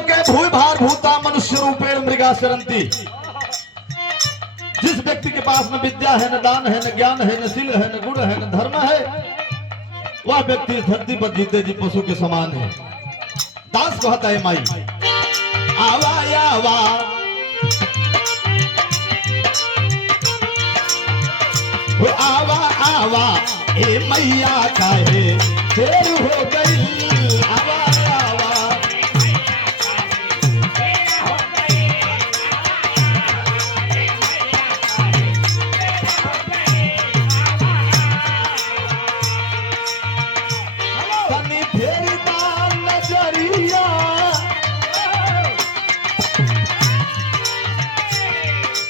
लोके भूय भार भूता मनुष्य रूपेण मृगा शरंती। जिस व्यक्ति के पास न विद्या है, न दान है, न ज्ञान है, न शील है, न गुण है, न धर्म है, वह व्यक्ति इस धरती पर जीते जी पशु के समान है। दास कहता है माई आवा आवा आवा आवा ए मैया काहे देर हो गई। आवा आवा तनी फेरी दान नजरिया,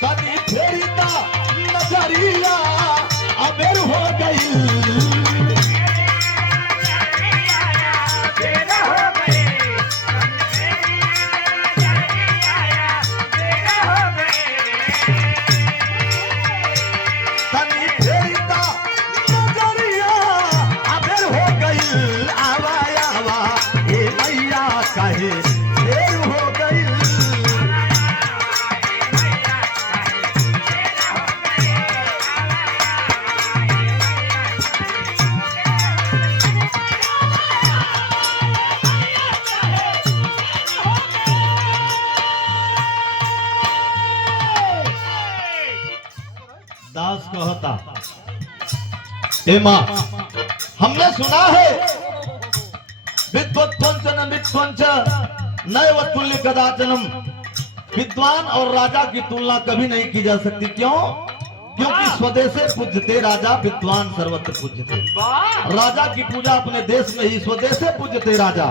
तनी फेरी दान नजरिया अबेर हो गई। तनी फेरी दान नजरिया अबेर हो गई। आवा आवा ए मैया काहे देर हो गई। दास कहता हे माँ, हमने सुना है विद्वत्वंच न विद्वंच नैव तुल्य कदाचनम। विद्वान और राजा की तुलना कभी नहीं की जा सकती। क्यों? क्योंकि स्वदेशे पूज्यते राजा, विद्वान सर्वत्र पूज्यते। राजा की पूजा अपने देश में ही, स्वदेशे पूज्यते राजा,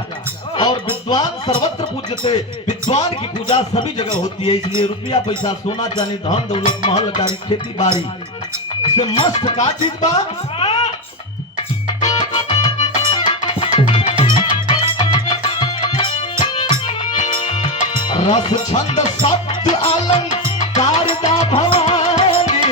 और विद्वान सर्वत्र पूज्यते। विद्वान की पूजा सभी जगह होती है। इसलिए रुपया पैसा सोना चांदी धन दौलत महल अटारी खेती बाड़ी से मस्त का चीज बा। रस छंद शब्द अलंकार दा भवानी,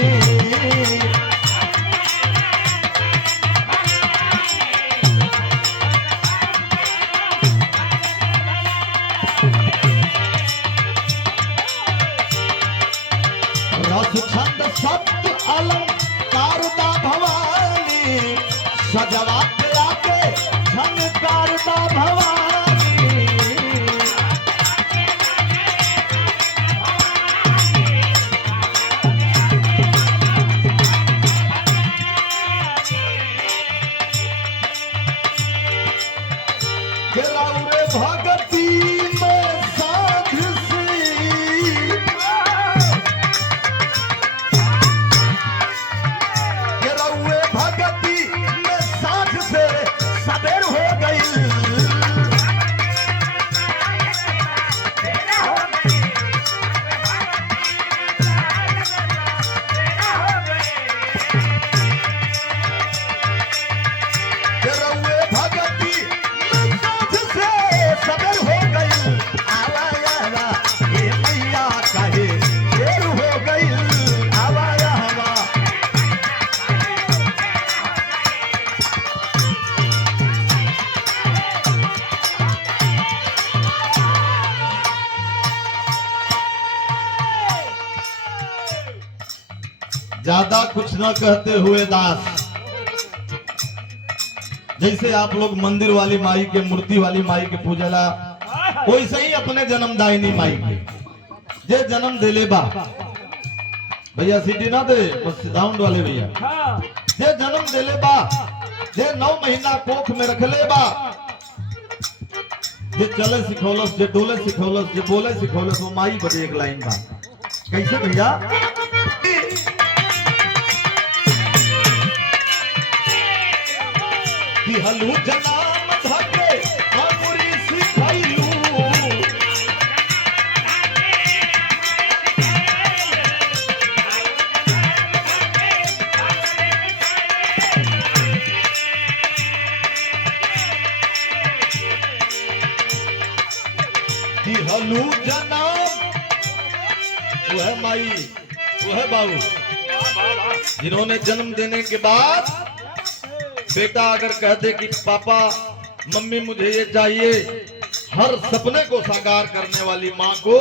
रस छंद शब्द अलंकार दा भवानी, सजवा के आके झनकार दा भवानी। भगती में साध सी, गिरौए भगती में साध से सबेर हो गई। गिरौए भगती में साध से सबेर हो गई। आवा आवा ए मैया काहे देर हो गई। आवा आवा ज्यादा कुछ न कहते हुए दास, जैसे आप लोग मंदिर वाली माई के, मूर्ति वाली माई के पूजला, वैसे ही अपने जन्मदायिनी माई के जे जन्म दिले बा। भैया सीटी ना दे, बस साउंड वाले भैया, जे जन्म दिले बा, जे 9 महीना कोख में रखले बा, जे चले सिखौलस, जे डोले सिखौलस, जे बोले सिखौलस, वो माई बड़ी एक लाइन बा। कैसे भैया? हलू जनाम धके अमुरी सिखाइलू, हलू जनाम वह माई वह बाबू जिन्होंने जन्म देने के बाद बेटा अगर कहते कि पापा मम्मी मुझे ये चाहिए, हर सपने को साकार करने वाली माँ को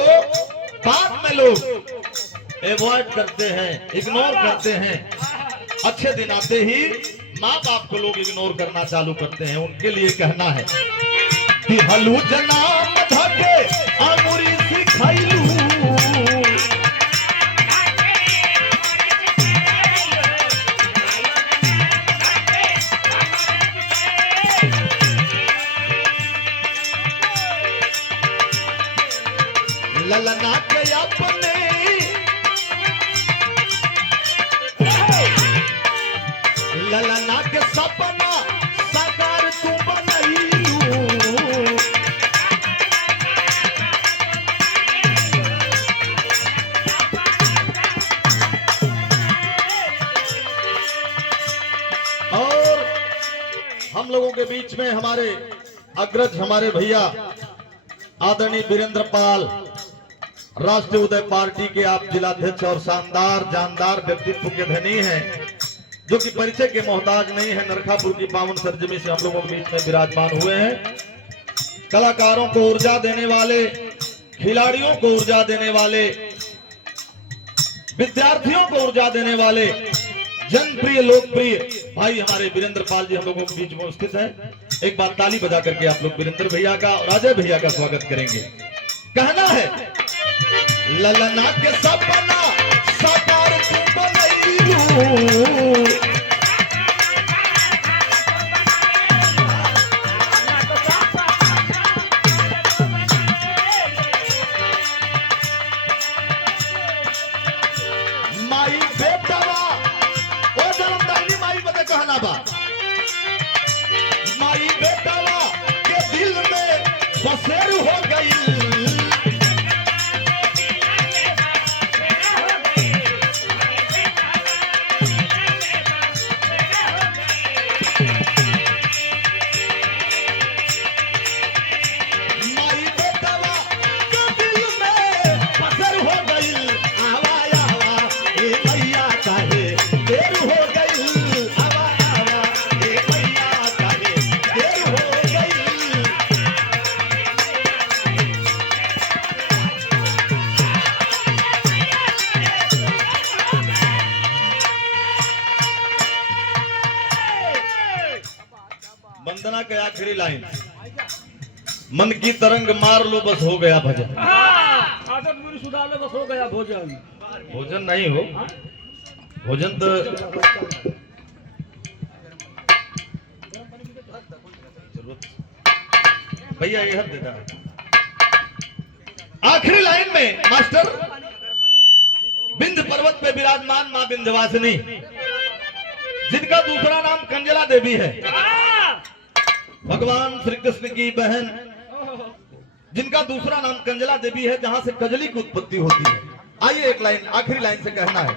बाद में लोग अवॉइड करते हैं, इग्नोर करते हैं। अच्छे दिन आते ही माँ बाप को लोग इग्नोर करना चालू करते हैं। उनके लिए कहना है कि हलू जनाम धके आंगुरी सिखाइलू, ललना के अपने ललना के सपना साकार तू बनैलू। और हम लोगों के बीच में हमारे अग्रज, हमारे भैया आदरणीय वीरेंद्र पाल, राष्ट्रीय उदय पार्टी के आप जिलाध्यक्ष और शानदार जानदार व्यक्तित्व के धनी हैं, जो कि परिचय के मोहताज नहीं है। नरखापुर की पावन सरजमी से हम लोगों के बीच में विराजमान हुए हैं। कलाकारों को ऊर्जा देने वाले, खिलाड़ियों को ऊर्जा देने वाले, विद्यार्थियों को ऊर्जा देने वाले, जनप्रिय लोकप्रिय भाई हमारे वीरेंद्र पाल जी हम लोगों के बीच में उपस्थित हैं। एक बार ताली बजा करके आप लोग वीरेंद्र भैया का और अजय भैया का स्वागत करेंगे। कहना है ललना के सपना साकार तू बनैलू, माई बेटवा ओ जन्मदायिनी माई बदे कहना बा, माई बेटवा के दिल में बसेर हो गई। वंदना के आखिरी लाइन, मन की तरंग मार लो बस हो गया भजन। आदत बुरी सुधार लो बस हो गया भोजन। भोजन नहीं हो, भोजन तो भैया ये हद देता। आखिरी लाइन में मास्टर, विंध्य पर्वत पे विराजमान मां विंध्यवासिनी, जिनका दूसरा नाम कंजला देवी है, भगवान श्री कृष्ण की बहन, जिनका दूसरा नाम कंजला देवी है, जहां से कजली की उत्पत्ति होती है। आइए एक लाइन, आखिरी लाइन से कहना है,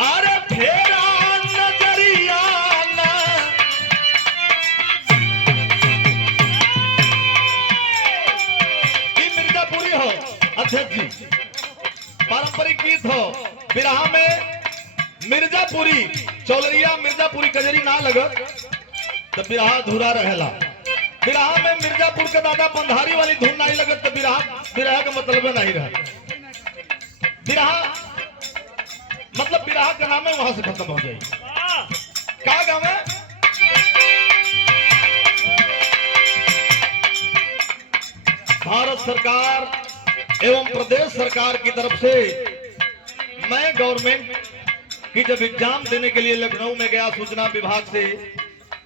अरे फेरा नजरिया ना, की मिर्जापुरी हो अध्यक्ष जी, पारंपरिक गीत हो, बिरहा में मिर्जापुरी चौलरिया मिर्जापुरी कजरी ना लगत तो बिरहा अधूरा रहेला। बिरहा में मिर्जापुर के दादा बंधारी वाली धुन नहीं लगत तो बिरहा का मतलब नहीं रहा। बिरहा मतलब बिरहा का नाम है वहां से खत्म हो जाएगी। क्या गाँव है? भारत सरकार एवं प्रदेश सरकार की तरफ से मैं गवर्नमेंट की जब एग्जाम देने के लिए लखनऊ में गया, सूचना विभाग से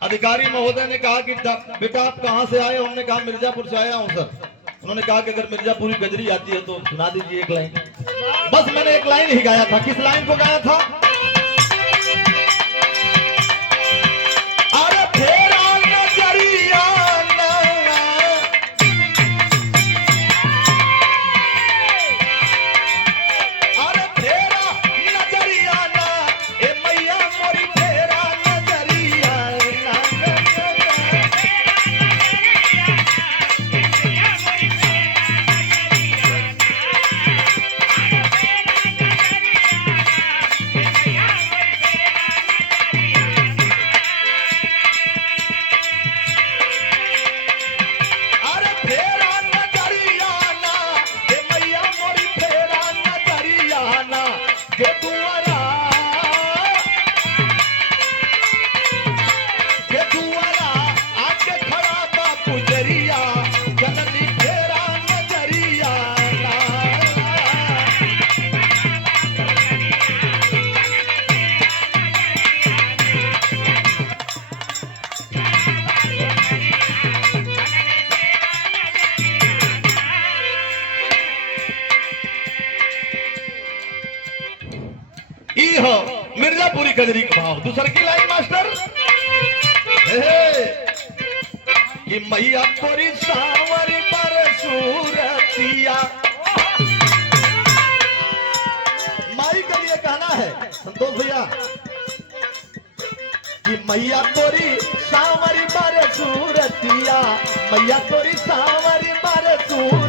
अधिकारी महोदय ने कहा कि बेटा आप कहां से आए? हमने कहा मिर्जापुर से आया हूं सर। उन्होंने कहा कि अगर मिर्जापुरी गजरी आती है तो सुना दीजिए एक लाइन। बस मैंने एक लाइन ही गाया था। किस लाइन को गाया था? अरे फेरा नजरिया ई हो मिर्जापुरी कजरी का भाव। दूसर की लाइन मास्टर हे, कि मैया तोरी सावरी पर सूरतिया। माई के लिए कहना है संतोष भैया कि मैया तोरी सावरी पर सूरतिया, मैया तोरी सावरी पर सूरतिया।